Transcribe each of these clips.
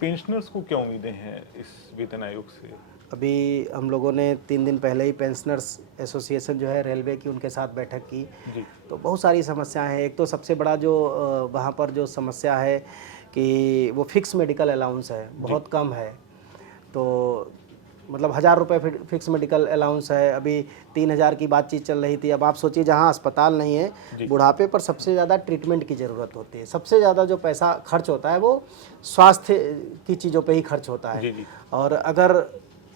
Pensioners को क्या उम्मीदें हैं इस वेतन आयोग से? अभी हम लोगों ने 3 दिन पहले ही पेंशनर्स एसोसिएशन जो है रेलवे की, उनके साथ बैठक की। जी। तो बहुत सारी समस्याएं हैं। एक तो सबसे बड़ा जो वहाँ पर जो समस्या है कि वो फिक्स मेडिकल अलाउंस है, बहुत कम है। तो मतलब 1000 रुपये फिक्स मेडिकल अलाउंस है। अभी 3000 की बातचीत चल रही थी। अब आप सोचिए, जहाँ अस्पताल नहीं है, बुढ़ापे पर सबसे ज़्यादा ट्रीटमेंट की ज़रूरत होती है, सबसे ज़्यादा जो पैसा खर्च होता है वो स्वास्थ्य की चीज़ों पे ही खर्च होता है। जी। और अगर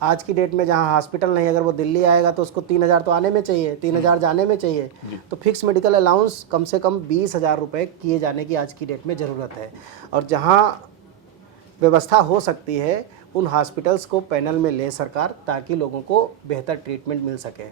आज की डेट में जहाँ हॉस्पिटल नहीं, अगर वो दिल्ली आएगा तो उसको 3000 तो आने में चाहिए, 3000 जाने में चाहिए। तो फिक्स मेडिकल अलाउंस कम से कम 20,000 रुपये किए जाने की आज की डेट में ज़रूरत है। और जहाँ व्यवस्था हो सकती है उन हॉस्पिटल्स को पैनल में ले सरकार, ताकि लोगों को बेहतर ट्रीटमेंट मिल सके।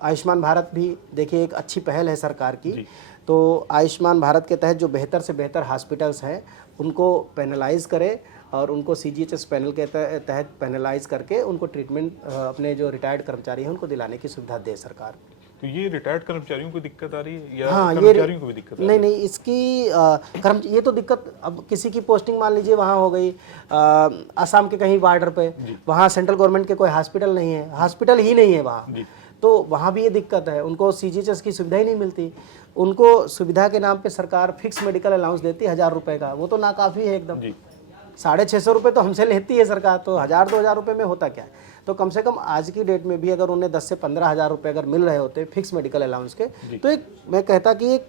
आयुष्मान भारत भी देखिए एक अच्छी पहल है सरकार की। तो आयुष्मान भारत के तहत जो बेहतर से बेहतर हॉस्पिटल्स हैं उनको पैनलाइज करे और उनको CGHS पैनल के तहत पैनलाइज करके उनको ट्रीटमेंट अपने जो रिटायर्ड कर्मचारी हैं उनको दिलाने की सुविधा दे सरकार। तो ये रिटायर्ड कर्मचारियों को दिक्कत आ रही है या हाँ, कर्मचारियों को भी दिक्कत आ रही है? नहीं, इसकी ये तो दिक्कत, अब किसी की पोस्टिंग मान लीजिए वहाँ हो गई असम के कहीं बॉर्डर पे, वहाँ सेंट्रल गवर्नमेंट के कोई हॉस्पिटल नहीं है, हॉस्पिटल ही नहीं है वहाँ, तो वहाँ भी ये दिक्कत है। उनको CGHS की सुविधा ही नहीं मिलती। उनको सुविधा के नाम पे सरकार फिक्स मेडिकल अलाउंस देती है 1000 रुपये का, वो तो नाकाफ़ी है एकदम। 650 रुपये तो हमसे लेती है सरकार, तो 1000-2000 रुपये में होता क्या है। तो कम से कम आज की डेट में भी अगर उन्हें 10 से 15,000 रुपये अगर मिल रहे होते फिक्स मेडिकल अलाउंस के, तो एक मैं कहता कि एक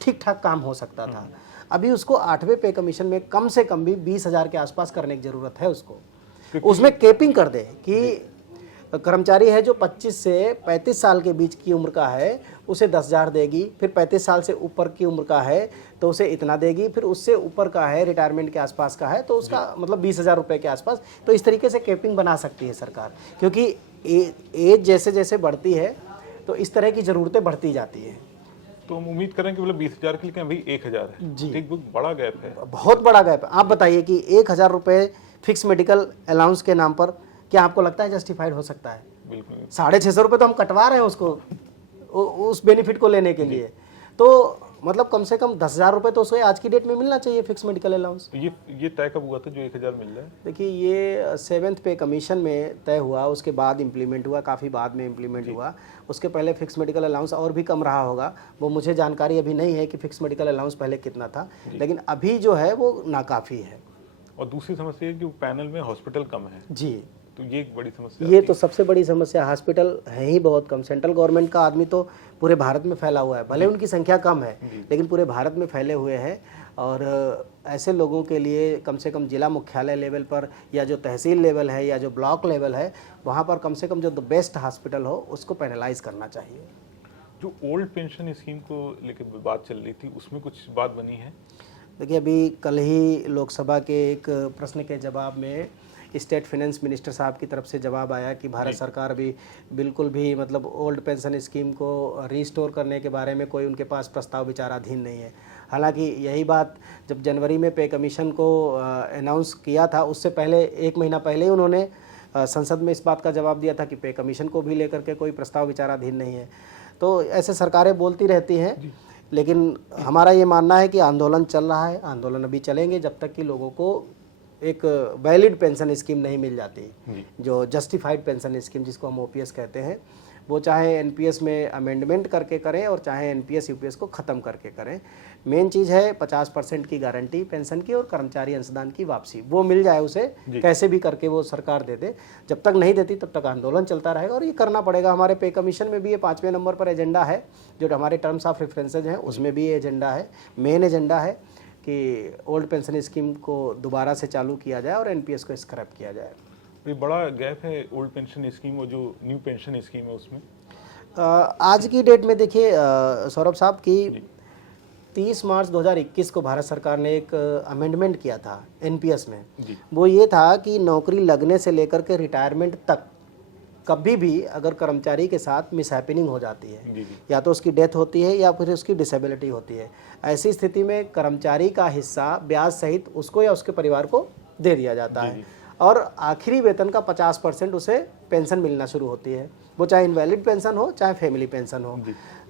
ठीक ठाक काम हो सकता था। अभी उसको 8वें पे कमीशन में कम से कम भी 20,000 के आसपास करने की ज़रूरत है उसको। उसमें केपिंग कर दे कि कर्मचारी है जो 25 से 35 साल के बीच की उम्र का है उसे 10,000 देगी, फिर 35 साल से ऊपर की उम्र का है तो उसे इतना देगी, फिर उससे ऊपर का है, रिटायरमेंट के आसपास का है तो उसका मतलब 20,000 रुपये के आसपास। तो इस तरीके से कैपिंग बना सकती है सरकार, क्योंकि एज जैसे जैसे बढ़ती है तो इस तरह की ज़रूरतें बढ़ती जाती हैं। तो हम उम्मीद करें कि मतलब 20,000 के लिए भाई 1,000 है जी, एक बहुत बड़ा गैप है, बहुत बड़ा गैप है। आप बताइए कि 1,000 रुपये फिक्स मेडिकल अलाउंस के नाम पर क्या आपको लगता है जस्टिफाइड हो सकता है? बिल्कुल। 650 रुपये तो हम कटवा रहे हैं उसको, उस बेनिफिट को लेने के लिए। तो मतलब कम से कम 10,000 रुपये तो उसे आज की डेट में मिलना चाहिए फिक्स मेडिकल अलाउंस। ये तय कब हुआ था जो 1,000 मिल रहा है? देखिए ये 7th पे कमीशन में तय हुआ, उसके बाद इम्प्लीमेंट हुआ, काफ़ी बाद में इम्प्लीमेंट हुआ। उसके पहले फिक्स मेडिकल अलाउंस और भी कम रहा होगा, वो मुझे जानकारी अभी नहीं है कि फिक्स मेडिकल अलाउंस पहले कितना था, लेकिन अभी जो है वो नाकाफ़ी है। और दूसरी समस्या है कि पैनल में हॉस्पिटल कम है जी, तो ये एक बड़ी समस्या। ये तो सबसे बड़ी समस्या, हॉस्पिटल है ही बहुत कम। सेंट्रल गवर्नमेंट का आदमी तो पूरे भारत में फैला हुआ है, भले उनकी संख्या कम है लेकिन पूरे भारत में फैले हुए हैं। और ऐसे लोगों के लिए कम से कम जिला मुख्यालय लेवल पर या जो तहसील लेवल है या जो ब्लॉक लेवल है वहाँ पर कम से कम जो द बेस्ट हॉस्पिटल हो उसको पैनलाइज करना चाहिए। जो ओल्ड पेंशन स्कीम को लेकर बात चल रही थी उसमें कुछ बात बनी है? देखिए अभी कल ही लोकसभा के एक प्रश्न के जवाब में स्टेट फाइनेंस मिनिस्टर साहब की तरफ से जवाब आया कि भारत सरकार भी बिल्कुल भी मतलब ओल्ड पेंशन स्कीम को रीस्टोर करने के बारे में कोई उनके पास प्रस्ताव विचाराधीन नहीं है। हालांकि यही बात जब जनवरी में पे कमीशन को अनाउंस किया था उससे पहले 1 महीना पहले ही उन्होंने संसद में इस बात का जवाब दिया था कि पे कमीशन को भी लेकर के कोई प्रस्ताव विचाराधीन नहीं है। तो ऐसे सरकारें बोलती रहती हैं, लेकिन हमारा ये मानना है कि आंदोलन चल रहा है, आंदोलन अभी चलेंगे जब तक कि लोगों को एक वैलिड पेंशन स्कीम नहीं मिल जाती, जो जस्टिफाइड पेंशन स्कीम जिसको हम OPS कहते हैं, वो चाहे NPS में अमेंडमेंट करके करें और चाहे NPS UPS को ख़त्म करके करें। मेन चीज़ है 50% की गारंटी पेंशन की और कर्मचारी अंशदान की वापसी, वो मिल जाए उसे कैसे भी करके वो सरकार दे दे। जब तक नहीं देती तब तक आंदोलन चलता रहेगा और ये करना पड़ेगा। हमारे पे कमीशन में भी ये 5वें नंबर पर एजेंडा है, जो हमारे टर्म्स ऑफ रेफरेंसेज हैं उसमें भी ये एजेंडा है, मेन एजेंडा है कि ओल्ड पेंशन स्कीम को दोबारा से चालू किया जाए और NPS को स्क्रैप किया जाए। ये बड़ा गैप है ओल्ड पेंशन स्कीम और जो न्यू पेंशन स्कीम है उसमें। आज की डेट में देखिए सौरभ साहब की 30 मार्च 2021 को भारत सरकार ने एक अमेंडमेंट किया था NPS में। वो ये था कि नौकरी लगने से लेकर के रिटायरमेंट तक कभी भी अगर कर्मचारी के साथ मिसहैपनिंग हो जाती है, या तो उसकी डेथ होती है या फिर उसकी डिसेबिलिटी होती है, ऐसी स्थिति में कर्मचारी का हिस्सा ब्याज सहित उसको या उसके परिवार को दे दिया जाता है और आखिरी वेतन का 50% उसे पेंशन मिलना शुरू होती है, वो चाहे इनवैलिड पेंशन हो चाहे फैमिली पेंशन हो।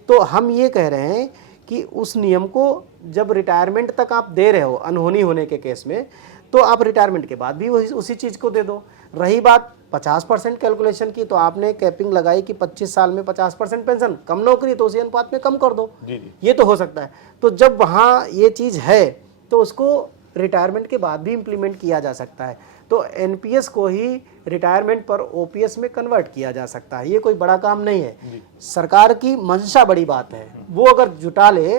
तो हम ये कह रहे हैं कि उस नियम को जब रिटायरमेंट तक आप दे रहे हो अनहोनी होने के केस में, तो आप रिटायरमेंट के बाद भी वही उसी चीज़ को दे दो। रही बात 50% कैलकुलेशन की, तो आपने कैपिंग लगाई कि 25 साल में 50% पेंशन, कम नौकरी तो उसी अनुपात में कम कर दो। जी जी। ये तो हो सकता है। तो जब वहाँ ये चीज़ है तो उसको रिटायरमेंट के बाद भी इम्प्लीमेंट किया जा सकता है। तो एनपीएस को ही रिटायरमेंट पर ओपीएस में कन्वर्ट किया जा सकता है। ये कोई बड़ा काम नहीं है। सरकार की मंशा बड़ी बात है, वो अगर जुटा ले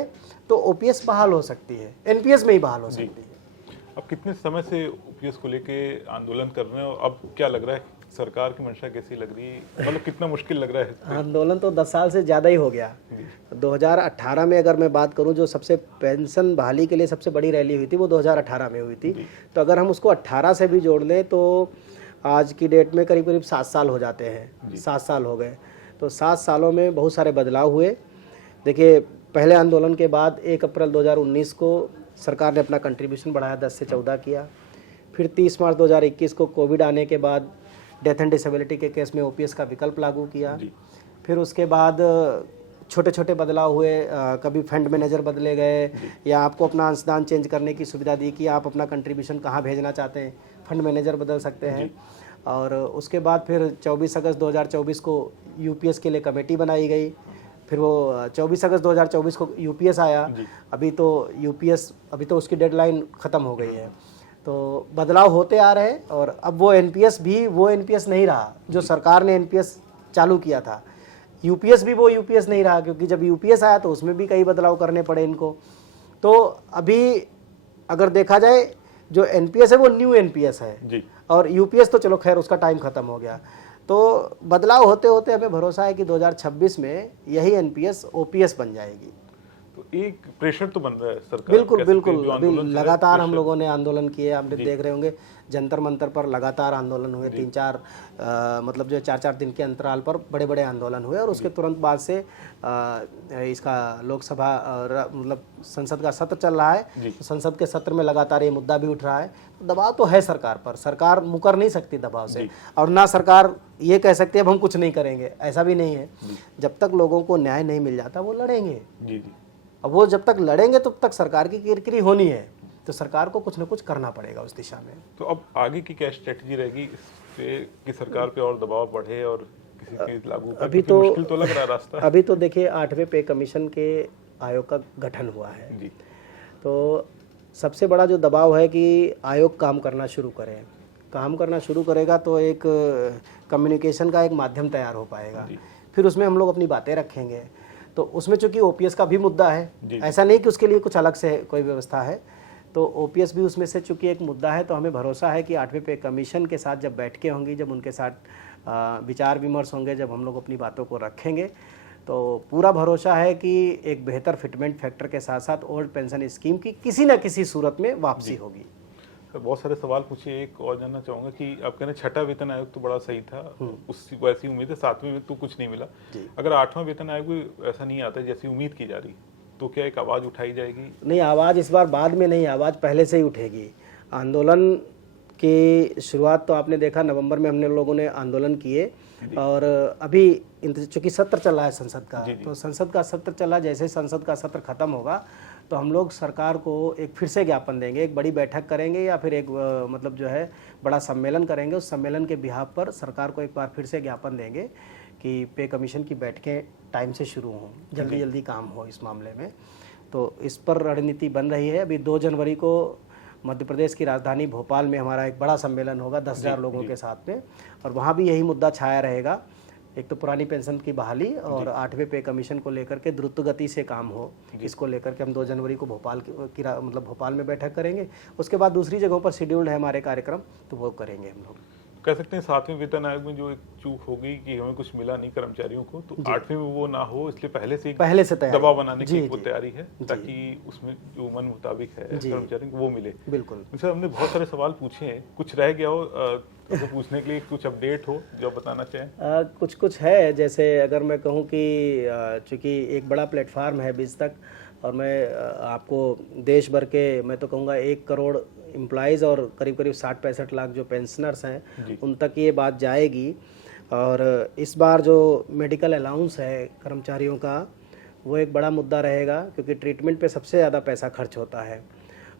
तो ओपीएस बहाल हो सकती है, एनपीएस में ही बहाल हो सकती है। अब कितने समय से ओपीएस को लेके आंदोलन कर रहे हैं और अब क्या लग रहा है, सरकार की मंशा कैसी लग रही है, मतलब कितना मुश्किल लग रहा है? आंदोलन तो 10 साल से ज़्यादा ही हो गया। 2018 में अगर मैं बात करूं, जो सबसे पेंशन बहाली के लिए सबसे बड़ी रैली हुई थी वो 2018 में हुई थी। तो अगर हम उसको 18 से भी जोड़ लें तो आज की डेट में करीब करीब 7 साल हो जाते हैं। 7 साल हो गए। तो 7 सालों में बहुत सारे बदलाव हुए। देखिए, पहले आंदोलन के बाद 1 अप्रैल 2019 को सरकार ने अपना कंट्रीब्यूशन बढ़ाया, 10 से 14 किया। फिर 30 मार्च 2021 को कोविड आने के बाद डेथ एंड डिसेबिलिटी के केस में ओपीएस का विकल्प लागू किया। फिर उसके बाद छोटे छोटे बदलाव हुए, कभी फंड मैनेजर बदले गए, या आपको अपना अंशदान चेंज करने की सुविधा दी कि आप अपना कंट्रीब्यूशन कहाँ भेजना चाहते हैं, फंड मैनेजर बदल सकते हैं। और उसके बाद फिर 24 अगस्त 2024 को यूपीएस के लिए कमेटी बनाई गई। फिर वो 24 अगस्त 2024 को यूपीएस आया। अभी तो उसकी डेडलाइन ख़त्म हो गई है। तो बदलाव होते आ रहे हैं। और अब वो एनपीएस भी वो एनपीएस नहीं रहा जो सरकार ने एनपीएस चालू किया था। यूपीएस भी वो यूपीएस नहीं रहा, क्योंकि जब यूपीएस आया तो उसमें भी कई बदलाव करने पड़े इनको। तो अभी अगर देखा जाए, जो एनपीएस है वो न्यू एनपीएस है जी। और यूपीएस तो चलो खैर उसका टाइम ख़त्म हो गया। तो बदलाव होते होते हमें भरोसा है कि 2026 में यही एनपीएस ओपीएस बन जाएगी। तो एक प्रेशर तो बन रहा है सरकार। बिल्कुल बिल्कुल। अभी लगातार हम लोगों ने आंदोलन किए, आपने देख रहे होंगे जंतर मंतर पर लगातार आंदोलन हुए। 3-4 मतलब जो 4-4 दिन के अंतराल पर बड़े बड़े आंदोलन हुए। और उसके तुरंत बाद से इसका लोकसभा मतलब संसद का सत्र चल रहा है। तो संसद के सत्र में लगातार ये मुद्दा भी उठ रहा है। तो दबाव तो है सरकार पर, सरकार मुकर नहीं सकती दबाव से। और ना सरकार ये कह सकती है अब हम कुछ नहीं करेंगे, ऐसा भी नहीं है। जब तक लोगों को न्याय नहीं मिल जाता वो लड़ेंगे। अब वो जब तक लड़ेंगे तब तक सरकार की किरकिरी होनी है। तो सरकार को कुछ न कुछ करना पड़ेगा उस दिशा में। तो अब आगे की क्या स्ट्रेटजी रहेगी इस पे कि सरकार पे और दबाव बढ़े और किसी चीज लागू करे? अभी तो मुश्किल तो लग रहा रास्ता। अभी तो देखिए 8वें पे कमीशन के आयोग का गठन हुआ है जी। तो सबसे बड़ा जो दबाव है कि आयोग काम करना शुरू करे। काम करना शुरू करेगा तो एक कम्युनिकेशन का एक माध्यम तैयार हो पाएगा। फिर उसमें हम लोग अपनी बातें रखेंगे। तो उसमें चूंकि ओपीएस का भी मुद्दा है, ऐसा नहीं कि उसके लिए कुछ अलग से कोई व्यवस्था है। तो ओपीएस भी उसमें से चूंकि एक मुद्दा है, तो हमें भरोसा है कि 8वें पे कमीशन के साथ जब बैठकें होंगी, जब उनके साथ विचार विमर्श होंगे, जब हम लोग अपनी बातों को रखेंगे, तो पूरा भरोसा है कि एक बेहतर फिटमेंट फैक्टर के साथ साथ ओल्ड पेंशन स्कीम की किसी न किसी सूरत में वापसी होगी। बहुत सारे सवाल पूछे। एक और जानना चाहूंगा कि आप कह रहे 6ठा वेतन आयोग तो बड़ा सही था, उसकी वैसी उम्मीद है। 7वें में तो कुछ नहीं मिला। अगर 8वां वेतन आयोग ऐसा नहीं आता जैसी उम्मीद की जा रही, तो क्या एक आवाज उठाई जाएगी? नहीं, आवाज इस बार बाद में नहीं, आवाज पहले से ही उठेगी। आंदोलन की शुरुआत तो आपने देखा नवंबर में हमने लोगों ने आंदोलन किए। और अभी चूंकि सत्र चल रहा है संसद का, तो संसद का सत्र चला, जैसे संसद का सत्र खत्म होगा तो हम लोग सरकार को एक फिर से ज्ञापन देंगे, एक बड़ी बैठक करेंगे या फिर एक मतलब जो है बड़ा सम्मेलन करेंगे। उस सम्मेलन के बिहाफ पर सरकार को एक बार फिर से ज्ञापन देंगे कि पे कमीशन की बैठकें टाइम से शुरू हों, जल्दी जल्दी काम हो इस मामले में। तो इस पर रणनीति बन रही है। अभी 2 जनवरी को मध्य प्रदेश की राजधानी भोपाल में हमारा एक बड़ा सम्मेलन होगा 10,000 लोगों के साथ में, और वहाँ भी यही मुद्दा छाया रहेगा। एक तो पुरानी पेंशन की बहाली और 8वें पे कमीशन को लेकर के द्रुत गति से काम हो, इसको लेकर के हम 2 जनवरी को भोपाल में बैठक करेंगे। उसके बाद दूसरी जगहों पर शेड्यूल्ड है हमारे कार्यक्रम, तो वो करेंगे हम लोग। कह सकते हैं 7वें वेतन आयोग में जो एक चूक हो गई कि हमें कुछ मिला नहीं कर्मचारियों को, तो 8वें में वो ना हो, इसलिए पहले से दबाव बनाने की वो तैयारी है ताकि उसमें जो मन मुताबिक है कर्मचारियों को वो मिले। बिल्कुल सर, हमने बहुत सारे सवाल पूछे हैं, कुछ रह गया हो तो पूछने के लिए, कुछ अपडेट हो जो बताना चाहें? कुछ है। जैसे अगर मैं कहूँ कि चूँकि एक बड़ा प्लेटफार्म है बीच तक, और मैं आपको देश भर के मैं तो कहूँगा 1 करोड़ एम्प्लॉइज़ और करीब करीब 60-65 लाख जो पेंशनर्स हैं उन तक ये बात जाएगी। और इस बार जो मेडिकल अलाउंस है कर्मचारियों का, वो एक बड़ा मुद्दा रहेगा, क्योंकि ट्रीटमेंट पे सबसे ज़्यादा पैसा खर्च होता है।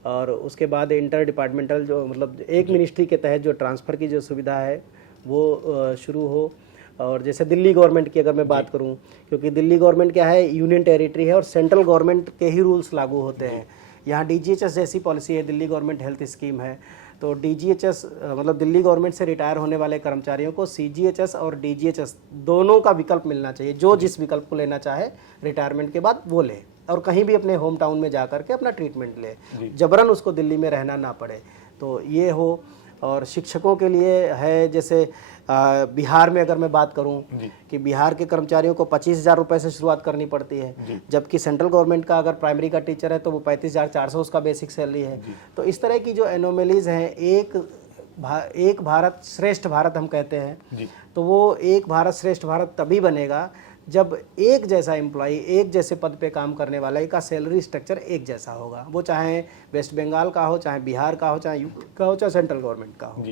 और उसके बाद इंटर डिपार्टमेंटल जो मतलब एक मिनिस्ट्री के तहत जो ट्रांसफ़र की जो सुविधा है वो शुरू हो। और जैसे दिल्ली गवर्नमेंट की अगर मैं बात करूं, क्योंकि दिल्ली गवर्नमेंट क्या है, यूनियन टेरिटरी है और सेंट्रल गवर्नमेंट के ही रूल्स लागू होते हैं। यहाँ डीजीएचएस जैसी पॉलिसी है, दिल्ली गवर्नमेंट हेल्थ स्कीम है, तो डीजीएचएस मतलब दिल्ली गवर्नमेंट से रिटायर होने वाले कर्मचारियों को सीजीएचएस और डीजीएचएस दोनों का विकल्प मिलना चाहिए। जो जिस विकल्प को लेना चाहे रिटायरमेंट के बाद वो ले, और कहीं भी अपने होम टाउन में जा करके अपना ट्रीटमेंट ले, जबरन उसको दिल्ली में रहना ना पड़े। तो ये हो। और शिक्षकों के लिए है, जैसे बिहार में अगर मैं बात करूं कि बिहार के कर्मचारियों को 25,000 रुपये से शुरुआत करनी पड़ती है, जबकि सेंट्रल गवर्नमेंट का अगर प्राइमरी का टीचर है तो वो 35,400 उसका बेसिक सैलरी है। तो इस तरह की जो एनोमलीज हैं, एक भारत श्रेष्ठ भारत हम कहते हैं, तो वो एक भारत श्रेष्ठ भारत तभी बनेगा जब एक जैसा एम्प्लॉय, एक जैसे पद पे काम करने वाला का सैलरी स्ट्रक्चर एक जैसा होगा। वो चाहे वेस्ट बंगाल का हो, चाहे बिहार का हो, चाहे यूपी का हो, चाहे सेंट्रल गवर्नमेंट का हो।